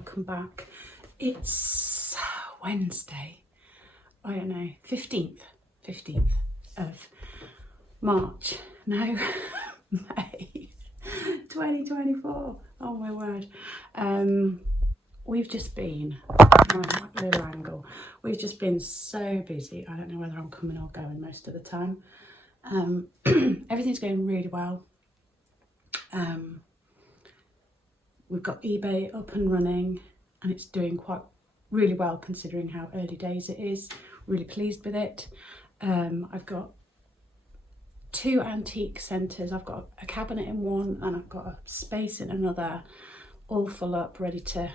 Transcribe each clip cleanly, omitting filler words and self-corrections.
welcome back. It's Wednesday, I don't know, 15th of March, no, May 2024, oh my word. We've just been, little angle, we've just been so busy. I don't know whether I'm coming or going most of the time. Everything's going really well. We've got eBay up and running and it's doing really well considering how early days it is. Really pleased with it. I've got 2 antique centres. I've got a cabinet in one and I've got a space in another, all full up, ready to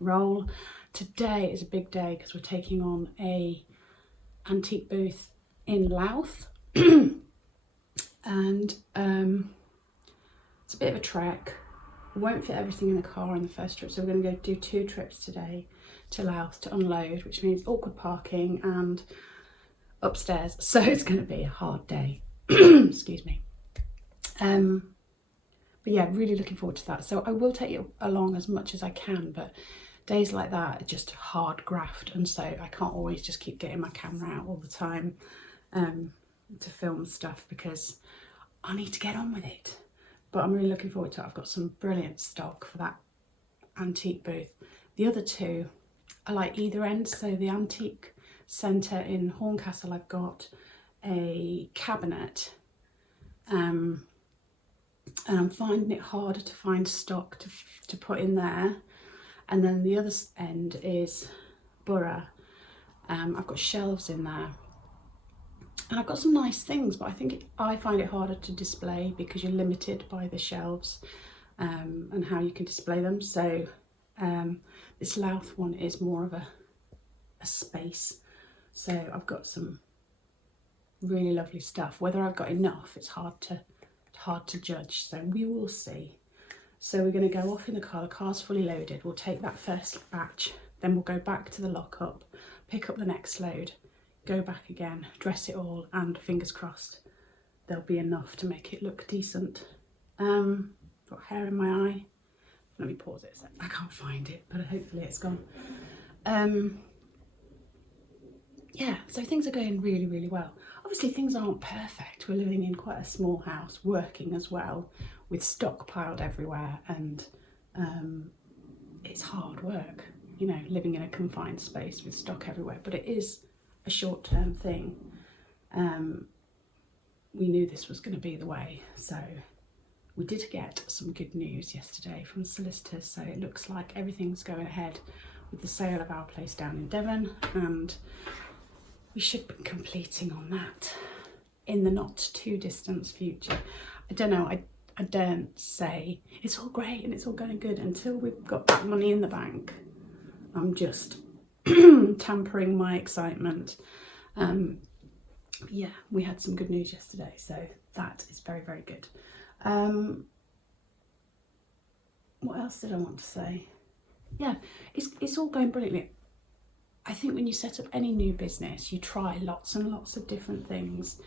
roll. Today is a big day because we're taking on a antique booth in Louth. And it's a bit of a trek. We won't fit everything in the car on the first trip, so we're going to go do 2 trips today to Louth to unload, which means awkward parking and upstairs, so it's going to be a hard day. Excuse me. But yeah, really looking forward to that. So I will take you along as much as I can, but days like that are just hard graft, and so I can't always just keep getting my camera out all the time to film stuff because I need to get on with it. But I'm really looking forward to it. I've got some brilliant stock for that antique booth. The other 2 are like either end. So the antique centre in Horncastle, I've got a cabinet, and I'm finding it harder to find stock to put in there. And then the other end is Borough. I've got shelves in there. And I've got some nice things, but I find it harder to display because you're limited by the shelves and how you can display them. So this Louth one is more of a space. So I've got some really lovely stuff. Whether I've got enough, it's hard to judge. So we will see. So we're going to go off in the car. The car's fully loaded. We'll take that first batch, then we'll go back to the lockup, pick up the next load, go back again, dress it all, and fingers crossed there'll be enough to make it look decent. Got hair in my eye. Let me pause it a sec. I can't find it, but hopefully it's gone. Yeah, so things are going really, really well. Obviously things aren't perfect. We're living in quite a small house, working as well, with stock piled everywhere, and it's hard work, you know, living in a confined space with stock everywhere, but it is a short-term thing. We knew this was going to be the way, so we did get some good news yesterday from the solicitors. So it looks like everything's going ahead with the sale of our place down in Devon, and we should be completing on that in the not too distant future. I don't know, I don't say it's all great and it's all going good until we've got that money in the bank. I'm just tampering my excitement. Yeah, we had some good news yesterday, so that is very, very good. What else did I want to say? Yeah, it's all going brilliantly. I think when you set up any new business, you try lots and lots of different things,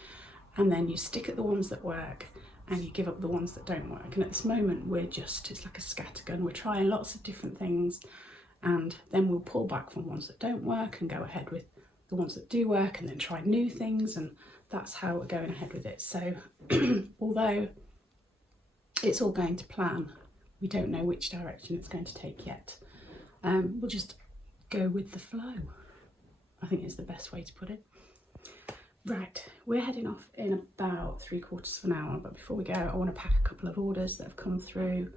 and then you stick at the ones that work and you give up the ones that don't work. And at this moment, it's like a scattergun. We're trying lots of different things, and then we'll pull back from ones that don't work and go ahead with the ones that do work, and then try new things, and that's how we're going ahead with it. So although it's all going to plan, we don't know which direction it's going to take yet. We'll just go with the flow, I think is the best way to put it. Right, we're heading off in about 3/4 of an hour, but before we go, I want to pack a couple of orders that have come through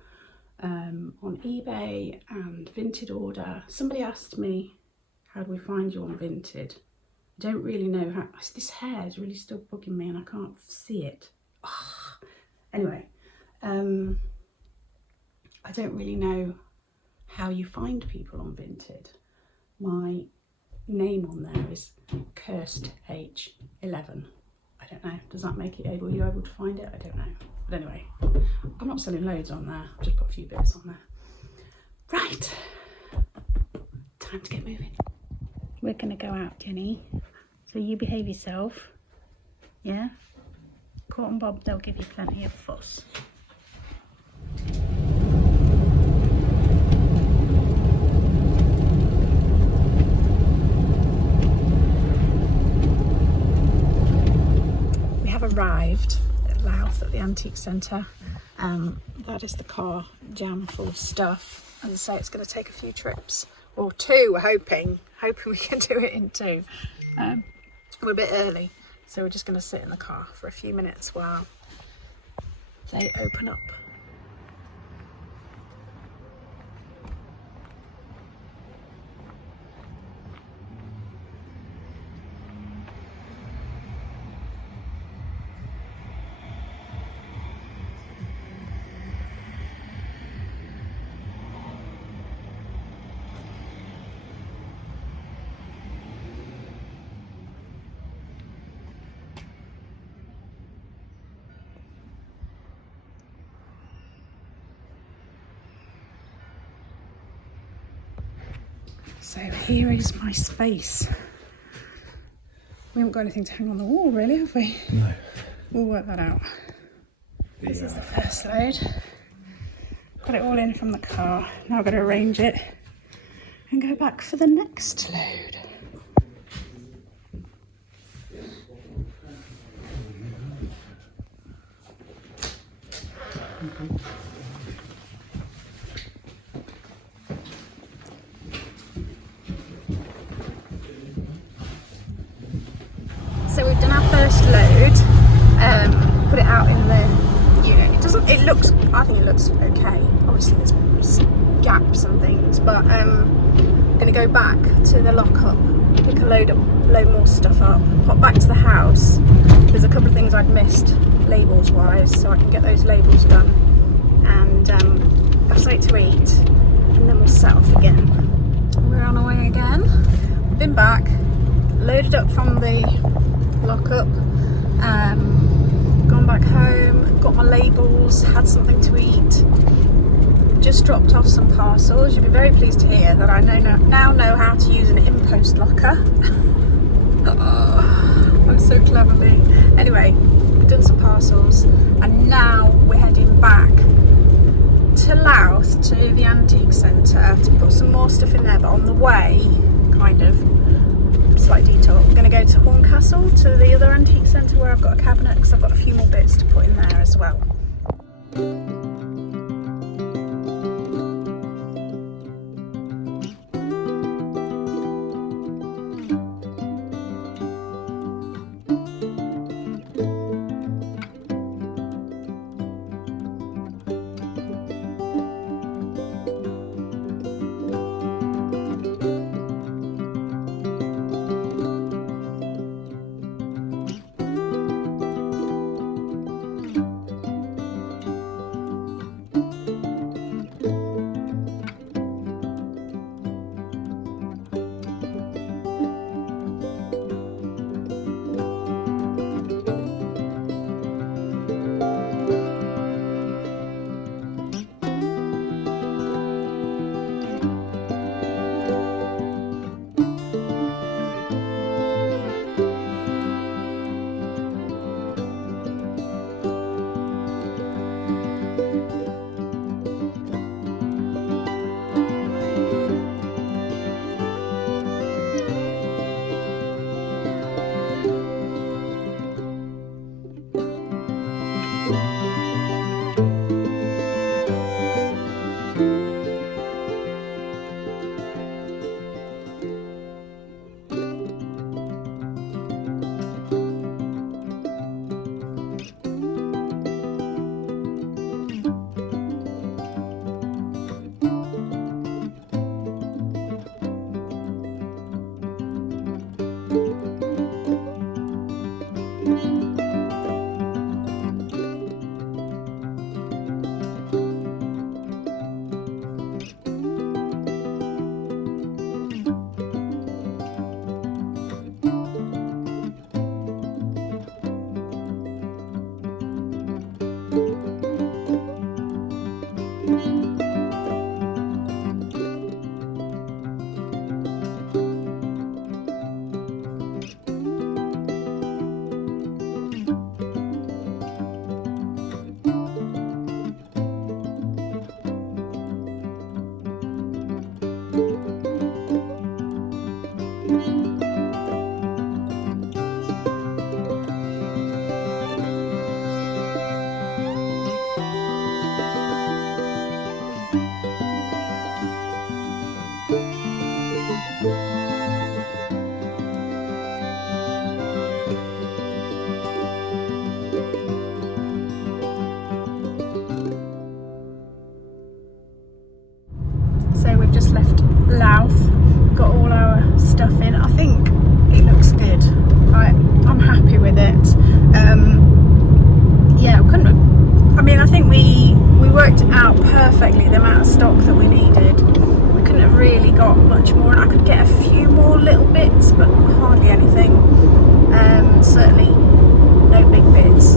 on eBay and Vinted order. Somebody asked me, how do we find you on Vinted? I don't really know how. This hair is really still bugging me and I can't see it. Oh. Anyway, I don't really know how you find people on Vinted. My name on there is kirsten'scuriosities. I don't know, does that make it able? Are you able to find it? I don't know. But anyway, I'm not selling loads on there. I've just put a few bits on there. Right, time to get moving. We're gonna go out, Jenny. So you behave yourself. Yeah? Court and Bob, they'll give you plenty of fuss. arrived at Louth at the antique centre. That is the car jam full of stuff. As I say, it's going to take a few trips, or two. We're hoping we can do it in two. We're a bit early, so we're just going to sit in the car for a few minutes while they open up. So here is my space. We haven't got anything to hang on the wall really, have we? No. We'll work that out. This is the first load. Got it all in from the car. Now I've got to arrange it and go back for the next load. So we've done our first load, put it out in the unit. I think it looks okay. Obviously there's gaps and things, but I'm going to go back to the lockup, pick a load more stuff up, pop back to the house. There's a couple of things I'd missed labels wise, so I can get those labels done and have something to eat, and then we'll set off again. We're on our way again. We've been back, loaded up from the lockup, gone back home, got my labels, had something to eat, just dropped off some parcels. You'll be very pleased to hear that I now know how to use an in-post locker. Oh, I'm so clever me. Anyway, we've done some parcels and now we're heading back to Louth, to the antique centre, to put some more stuff in there, but on the way, kind of, slight detour, we're going to go to Horncastle, to the other antique centre where I've got a cabinet, because I've got a few more bits to put in there as well. I think we worked it out perfectly, the amount of stock that we needed. We couldn't have really got much more, and I could get a few more little bits, but hardly anything. Certainly no big bits.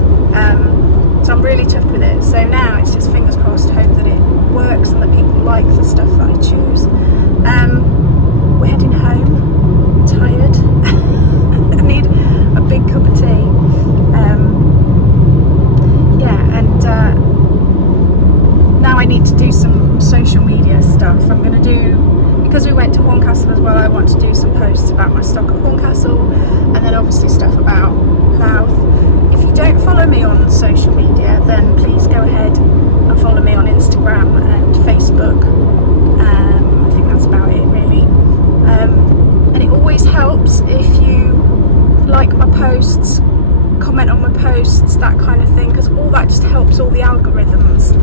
So I'm really tough with it. So now it's just fingers crossed, hope that it works and that people like the stuff that I choose. We're heading home, tired. I need a big cup of tea. Now I need to do some social media stuff. I'm going to do, because we went to Horncastle as well, I want to do some posts about my stock at Horncastle, and then obviously stuff about Louth. If you don't follow me on social media, then please go ahead and follow me on Instagram and Facebook. I think that's about it really. And it always helps if you like my posts, comment on my posts, that kind of thing, because all that just helps all the algorithms.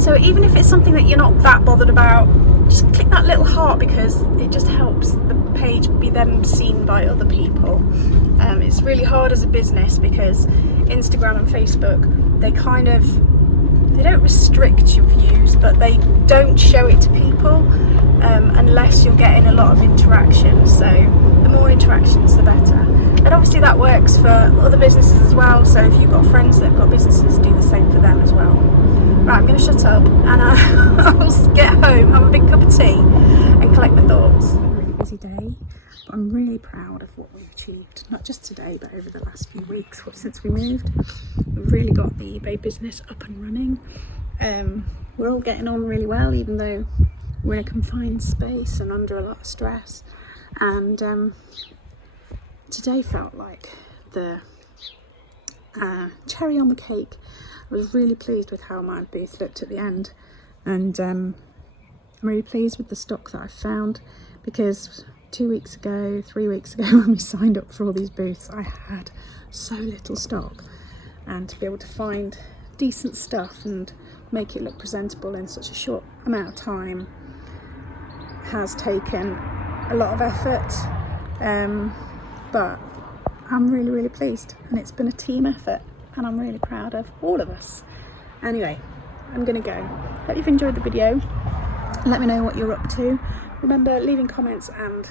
So even if it's something that you're not that bothered about, just click that little heart, because it just helps the page be then seen by other people. It's really hard as a business because Instagram and Facebook, they don't restrict your views, but they don't show it to people unless you're getting a lot of interaction. So the more interactions, the better. And obviously that works for other businesses as well. So if you've got friends that have got businesses, do the same for them as well. Right, I'm going to shut up and I'll get home, have a big cup of tea and collect my thoughts. It's been a really busy day, but I'm really proud of what we've achieved. Not just today, but over the last few weeks since we moved. We've really got the eBay business up and running. We're all getting on really well, even though we're in a confined space and under a lot of stress. And today felt like the cherry on the cake. I was really pleased with how my booth looked at the end, and I'm really pleased with the stock that I found, because 3 weeks ago when we signed up for all these booths, I had so little stock, and to be able to find decent stuff and make it look presentable in such a short amount of time has taken a lot of effort, but I'm really pleased, and it's been a team effort, and I'm really proud of all of us. Anyway, I'm gonna go. Hope you've enjoyed the video. Let me know what you're up to. Remember, leaving comments and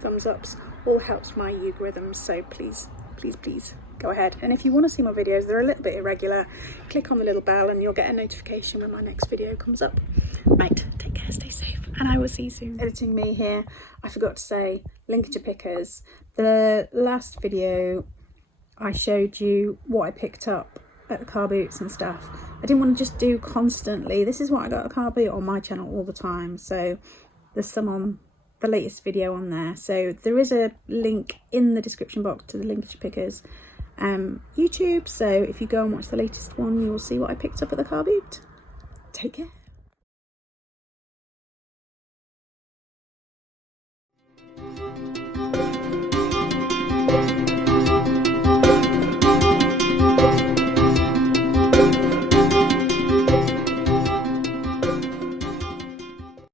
thumbs ups all helps my algorithms, so please go ahead. And if you want to see my videos, they're a little bit irregular, click on the little bell and you'll get a notification when my next video comes up. Right, take care, stay safe, and I will see you soon. Editing me here, I forgot to say, Lincolnshire pickers. The last video I showed you what I picked up at the car boots and stuff. I didn't want to just do constantly, this is what I got at a car boot on my channel all the time, so there's some on the latest video on there. So there is a link in the description box to the Lincolnshire pickers YouTube, so if you go and watch the latest one, you will see what I picked up at the car boot. Take care.